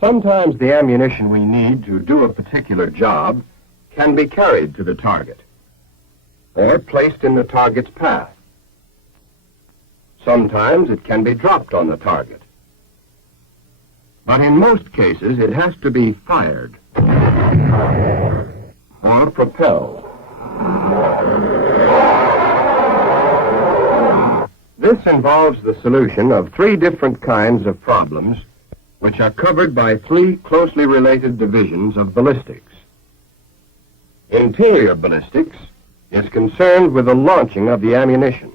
Sometimes the ammunition we need to do a particular job can be carried to the target or placed in the target's path. Sometimes it can be dropped on the target. But in most cases, it has to be fired or propelled. This involves the solution of three different kinds of problems which are covered by three closely related divisions of ballistics. Interior ballistics is concerned with the launching of the ammunition.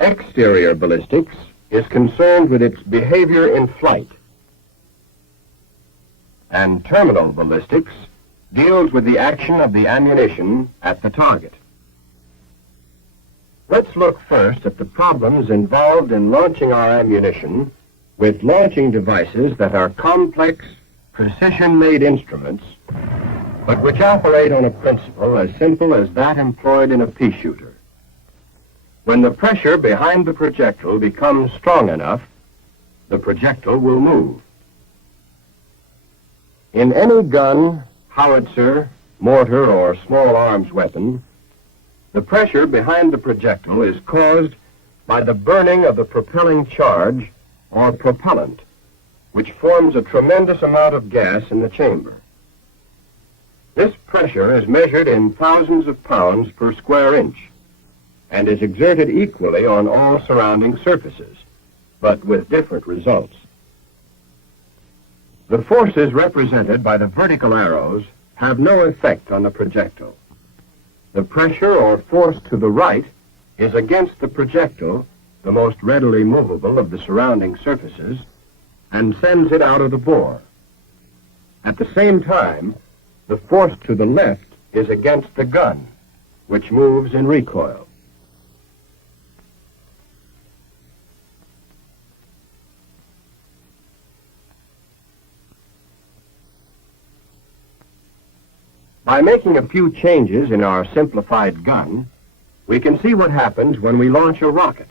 Exterior ballistics is concerned with its behavior in flight. And terminal ballistics deals with the action of the ammunition at the target. Let's look first at the problems involved in launching our ammunition with launching devices that are complex, precision-made instruments, but which operate on a principle as simple as that employed in a pea shooter. When the pressure behind the projectile becomes strong enough, the projectile will move. In any gun, howitzer, mortar, or small arms weapon, the pressure behind the projectile is caused by the burning of the propelling charge or propellant, which forms a tremendous amount of gas in the chamber. This pressure is measured in thousands of pounds per square inch and is exerted equally on all surrounding surfaces, but with different results. The forces represented by the vertical arrows have no effect on the projectile. The pressure or force to the right is against the projectile, the most readily movable of the surrounding surfaces, and sends it out of the bore. At the same time, the force to the left is against the gun, which moves in recoil. By making a few changes in our simplified gun, we can see what happens when we launch a rocket.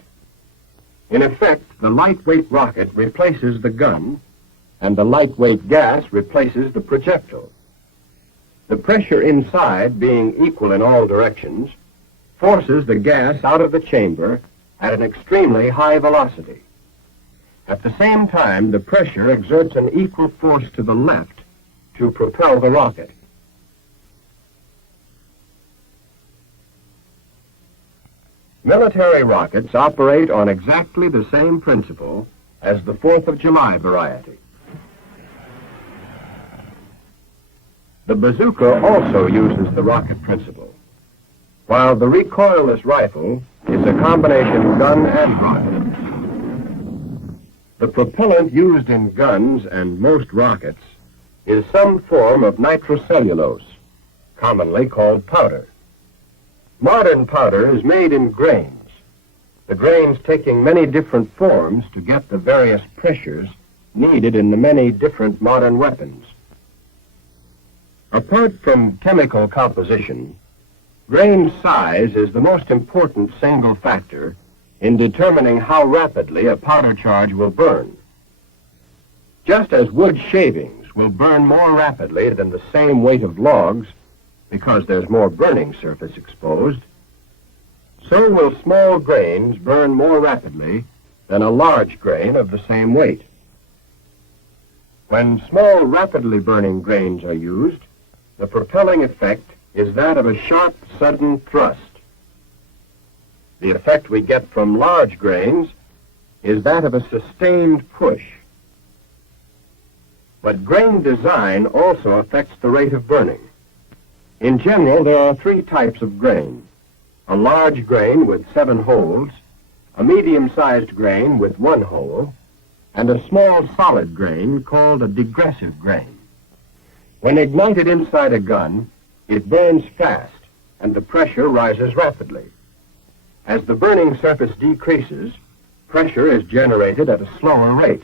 In effect, the lightweight rocket replaces the gun, and the lightweight gas replaces the projectile. The pressure inside, being equal in all directions, forces the gas out of the chamber at an extremely high velocity. At the same time, the pressure exerts an equal force to the left to propel the rocket. Military rockets operate on exactly the same principle as the 4th of July variety. The bazooka also uses the rocket principle, while the recoilless rifle is a combination gun and rocket. The propellant used in guns and most rockets is some form of nitrocellulose, commonly called powder. Modern powder is made in grains, the grains taking many different forms to get the various pressures needed in the many different modern weapons. Apart from chemical composition, grain size is the most important single factor in determining how rapidly a powder charge will burn. Just as wood shavings will burn more rapidly than the same weight of logs because there's more burning surface exposed, so will small grains burn more rapidly than a large grain of the same weight. When small, rapidly burning grains are used, the propelling effect is that of a sharp, sudden thrust. The effect we get from large grains is that of a sustained push. But grain design also affects the rate of burning. In general, there are three types of grain: a large grain with 7 holes, a medium-sized grain with 1 hole, and a small solid grain called a degressive grain. When ignited inside a gun, it burns fast, and the pressure rises rapidly. As the burning surface decreases, pressure is generated at a slower rate.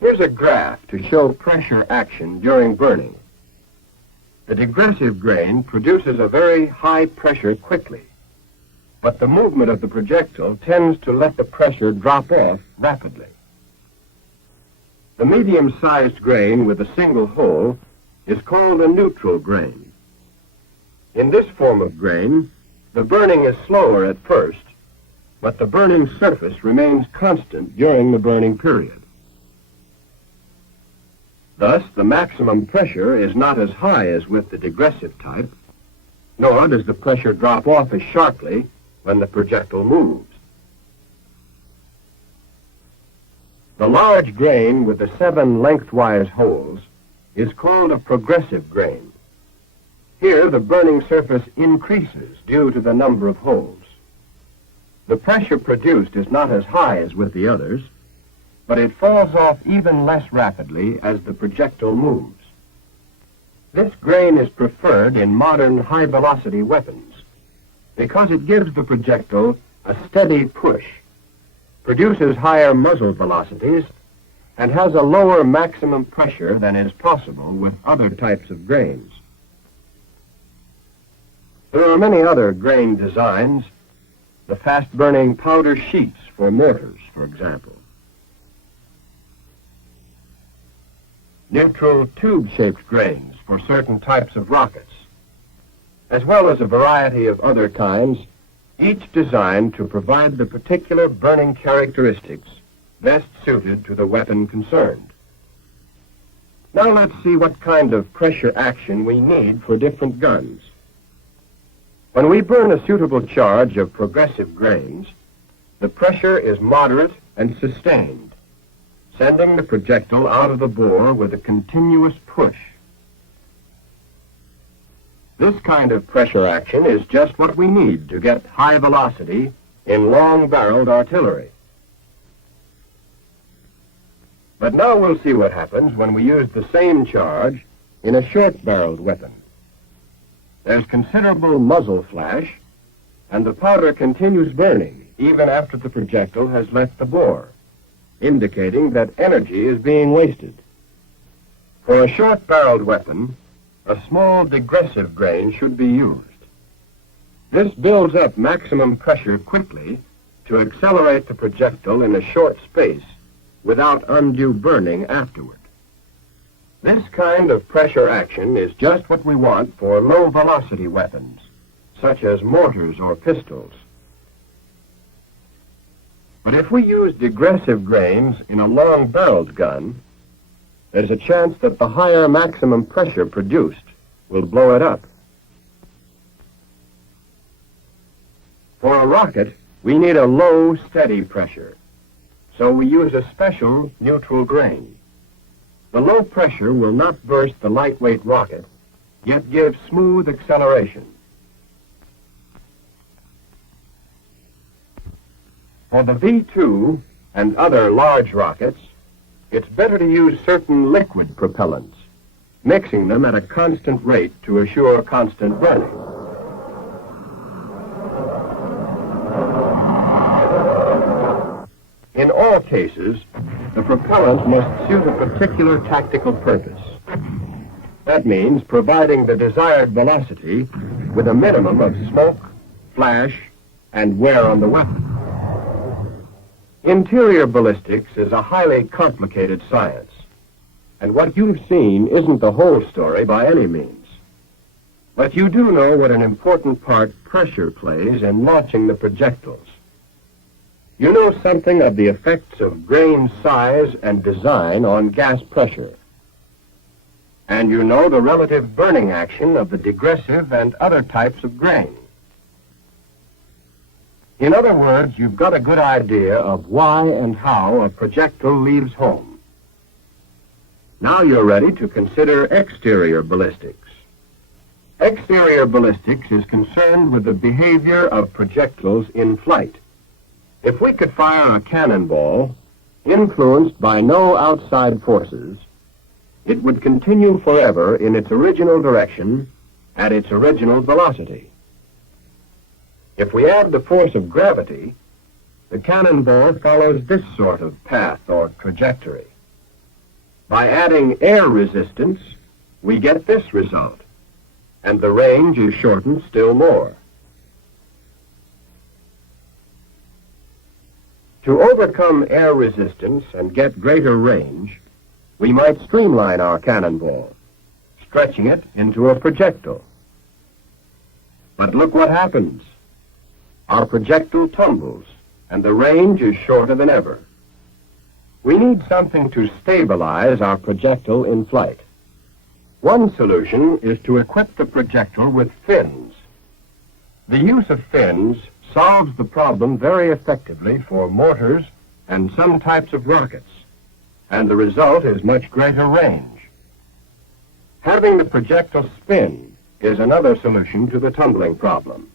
Here's a graph to show pressure action during burning. The degressive grain produces a very high pressure quickly. but the movement of the projectile tends to let the pressure drop off rapidly. The medium-sized grain with a single hole is called a neutral grain. In this form of grain, the burning is slower at first, but the burning surface remains constant during the burning period. Thus, the maximum pressure is not as high as with the digressive type, nor does the pressure drop off as sharply when the projectile moves. The large grain with the 7 lengthwise holes is called a progressive grain. Here, the burning surface increases due to the number of holes. The pressure produced is not as high as with the others, but it falls off even less rapidly as the projectile moves. This grain is preferred in modern high-velocity weapons because it gives the projectile a steady push, produces higher muzzle velocities, and has a lower maximum pressure than is possible with other types of grains. There are many other grain designs, the fast-burning powder sheets for mortars, for example. Neutral tube-shaped grains for certain types of rockets, as well as a variety of other kinds, each designed to provide the particular burning characteristics best suited to the weapon concerned. Now let's see what kind of pressure action we need for different guns. When we burn a suitable charge of progressive grains, the pressure is moderate and sustained, sending the projectile out of the bore with a continuous push. This kind of pressure action is just what we need to get high velocity in long-barreled artillery. But now we'll see what happens when we use the same charge in a short-barreled weapon. There's considerable muzzle flash, and the powder continues burning even after the projectile has left the bore, indicating that energy is being wasted. For a short-barreled weapon, a small digressive grain should be used. This builds up maximum pressure quickly to accelerate the projectile in a short space without undue burning afterward. This kind of pressure action is just what we want for low-velocity weapons, such as mortars or pistols. But if we use digressive grains in a long-barreled gun, there's a chance that the higher maximum pressure produced will blow it up. For a rocket, we need a low, steady pressure, so we use a special neutral grain. The low pressure will not burst the lightweight rocket, yet give smooth acceleration. For the V-2 and other large rockets, it's better to use certain liquid propellants, mixing them at a constant rate to assure constant burning. In all cases, the propellant must suit a particular tactical purpose. That means providing the desired velocity with a minimum of smoke, flash, and wear on the weapon. Interior ballistics is a highly complicated science, and what you've seen isn't the whole story by any means. But you do know what an important part pressure plays in launching the projectiles. You know something of the effects of grain size and design on gas pressure. And you know the relative burning action of the digressive and other types of grain. In other words, you've got a good idea of why and how a projectile leaves home. Now you're ready to consider exterior ballistics. Exterior ballistics is concerned with the behavior of projectiles in flight. If we could fire a cannonball, influenced by no outside forces, it would continue forever in its original direction at its original velocity. If we add the force of gravity, the cannonball follows this sort of path or trajectory. By adding air resistance, we get this result, and the range is shortened still more. To overcome air resistance and get greater range, we might streamline our cannonball, stretching it into a projectile. But look what happens. Our projectile tumbles, and the range is shorter than ever. We need something to stabilize our projectile in flight. One solution is to equip the projectile with fins. The use of fins solves the problem very effectively for mortars and some types of rockets, and the result is much greater range. Having the projectile spin is another solution to the tumbling problem.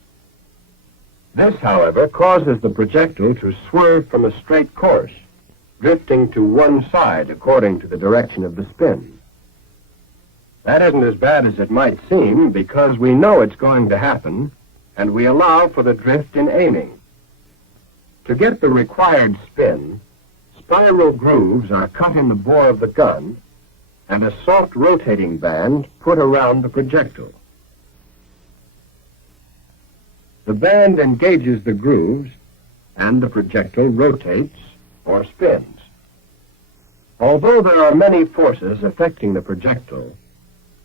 This, however, causes the projectile to swerve from a straight course, drifting to one side according to the direction of the spin. That isn't as bad as it might seem because we know it's going to happen, and we allow for the drift in aiming. To get the required spin, spiral grooves are cut in the bore of the gun and a soft rotating band put around the projectile. The band engages the grooves and the projectile rotates or spins. Although there are many forces affecting the projectile,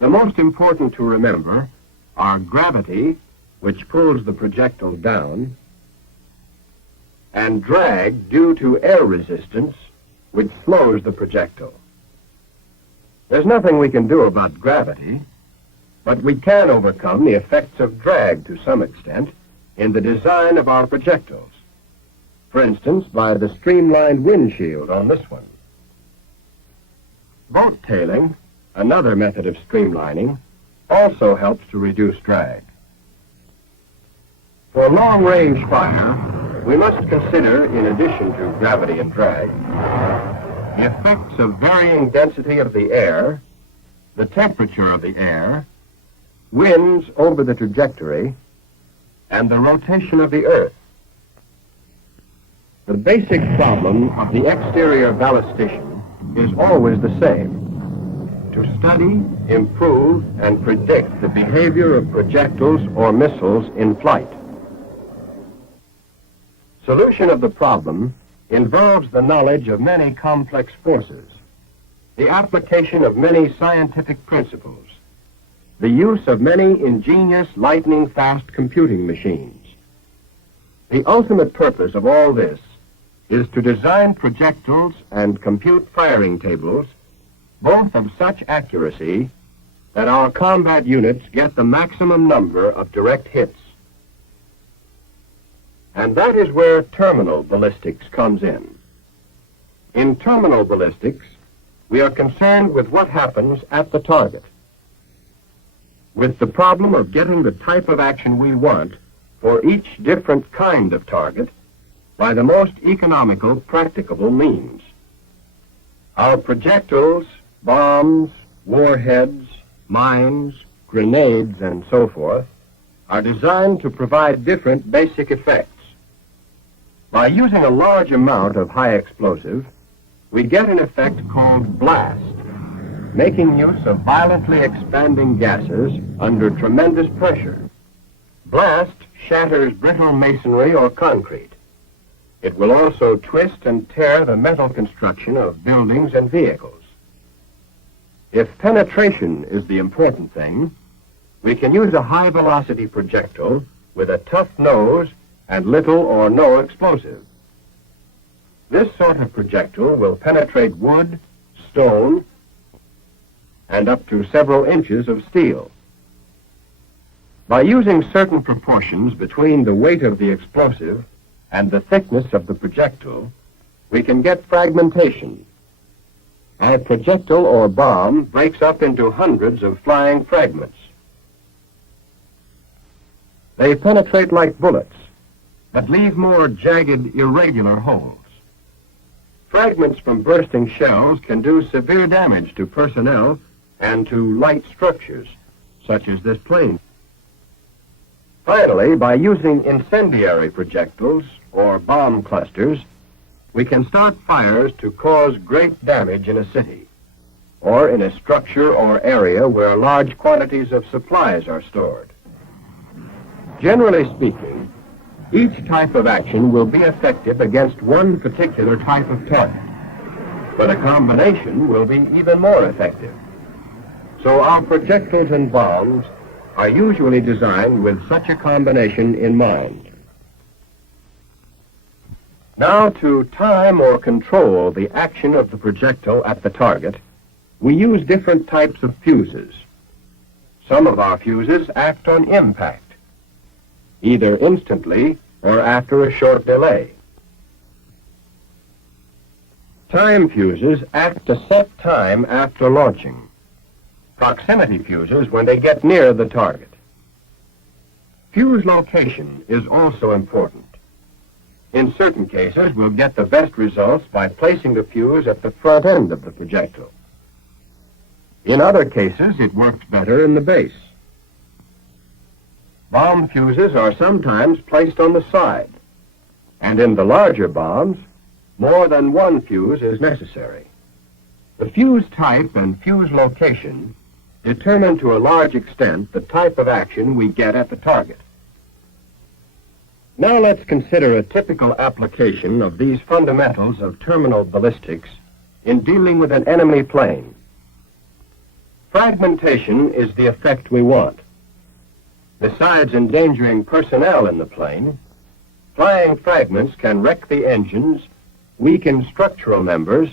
the most important to remember are gravity, which pulls the projectile down, and drag due to air resistance, which slows the projectile. There's nothing we can do about gravity, but we can overcome the effects of drag to some extent in the design of our projectiles. For instance, by the streamlined windshield on this one. Boat tailing, another method of streamlining, also helps to reduce drag. For long-range fire, we must consider, in addition to gravity and drag, the effects of varying density of the air, the temperature of the air, winds over the trajectory, and the rotation of the Earth. The basic problem of the exterior ballistician is always the same: to study, improve, and predict the behavior of projectiles or missiles in flight. Solution of the problem involves the knowledge of many complex forces, the application of many scientific principles, the use of many ingenious lightning-fast computing machines. The ultimate purpose of all this is to design projectiles and compute firing tables, both of such accuracy that our combat units get the maximum number of direct hits. And that is where terminal ballistics comes in. In terminal ballistics, we are concerned with what happens at the target, with the problem of getting the type of action we want for each different kind of target by the most economical, practicable means. Our projectiles, bombs, warheads, mines, grenades, and so forth, are designed to provide different basic effects. By using a large amount of high explosive, we get an effect called blast, making use of violently expanding gases under tremendous pressure. Blast shatters brittle masonry or concrete. It will also twist and tear the metal construction of buildings and vehicles. If penetration is the important thing, we can use a high-velocity projectile with a tough nose and little or no explosive. This sort of projectile will penetrate wood, stone, and up to several inches of steel. By using certain proportions between the weight of the explosive and the thickness of the projectile, we can get fragmentation. A projectile or bomb breaks up into hundreds of flying fragments. They penetrate like bullets, but leave more jagged, irregular holes. Fragments from bursting shells can do severe damage to personnel and to light structures, such as this plane. Finally, by using incendiary projectiles or bomb clusters, we can start fires to cause great damage in a city, or in a structure or area where large quantities of supplies are stored. Generally speaking, Each type of action will be effective against one particular type of target, but a combination will be even more effective. So our projectiles and bombs are usually designed with such a combination in mind. Now, to time or control the action of the projectile at the target, we use different types of fuses. Some of our fuses act on impact, either instantly or after a short delay. Time fuses act to set time after launching. Proximity fuses when they get near the target. Fuse location is also important. In certain cases, we'll get the best results by placing the fuse at the front end of the projectile. In other cases, it works better in the base. Bomb fuses are sometimes placed on the side, and in the larger bombs, more than one fuse is necessary. The fuse type and fuse location determine to a large extent the type of action we get at the target. Now let's consider a typical application of these fundamentals of terminal ballistics in dealing with an enemy plane. Fragmentation is the effect we want. Besides endangering personnel in the plane, flying fragments can wreck the engines, weaken structural members,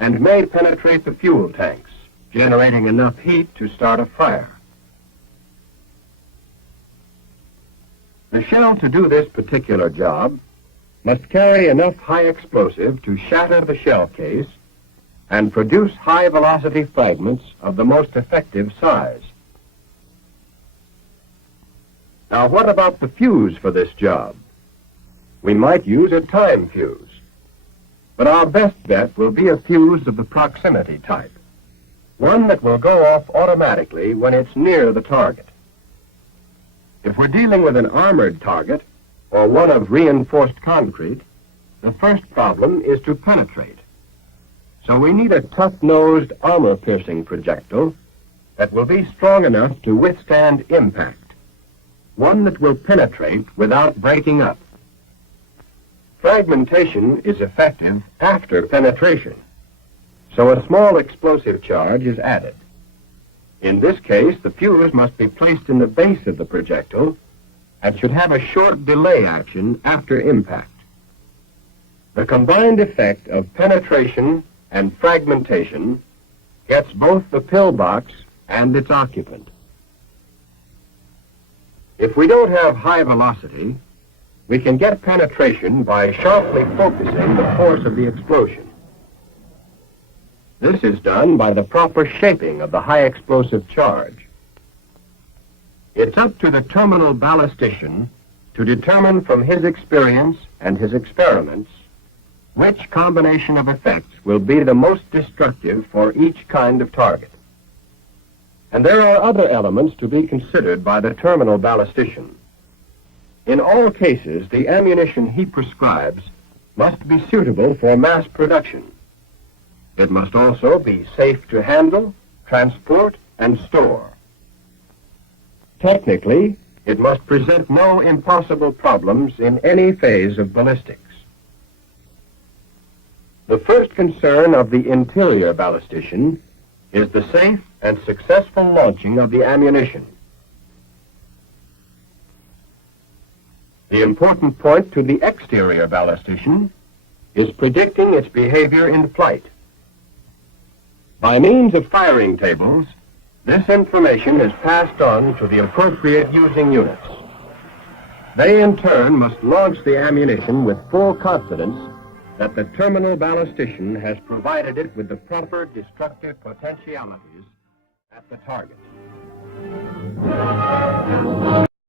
and may penetrate the fuel tanks, generating enough heat to start a fire. The shell to do this particular job must carry enough high explosive to shatter the shell case and produce high-velocity fragments of the most effective size. Now, what about the fuse for this job? We might use a time fuse, but our best bet will be a fuse of the proximity type, one that will go off automatically when it's near the target. If we're dealing with an armored target or one of reinforced concrete, the first problem is to penetrate. So we need a tough-nosed, armor-piercing projectile that will be strong enough to withstand impact, one that will penetrate without breaking up. Fragmentation is effective after penetration, so a small explosive charge is added. In this case, the fuse must be placed in the base of the projectile and should have a short delay action after impact. The combined effect of penetration and fragmentation gets both the pillbox and its occupant. If we don't have high velocity, we can get penetration by sharply focusing the force of the explosion. This is done by the proper shaping of the high explosive charge. It's up to the terminal ballistician to determine from his experience and his experiments which combination of effects will be the most destructive for each kind of target. And there are other elements to be considered by the terminal ballistician. In all cases, the ammunition he prescribes must be suitable for mass production. It must also be safe to handle, transport, and store. Technically, it must present no impossible problems in any phase of ballistics. The first concern of the interior ballistician is the safe and successful launching of the ammunition. The important point to the exterior ballistician is predicting its behavior in flight. By means of firing tables, this information is passed on to the appropriate using units. They, in turn, must launch the ammunition with full confidence that the terminal ballistician has provided it with the proper destructive potentialities at the target.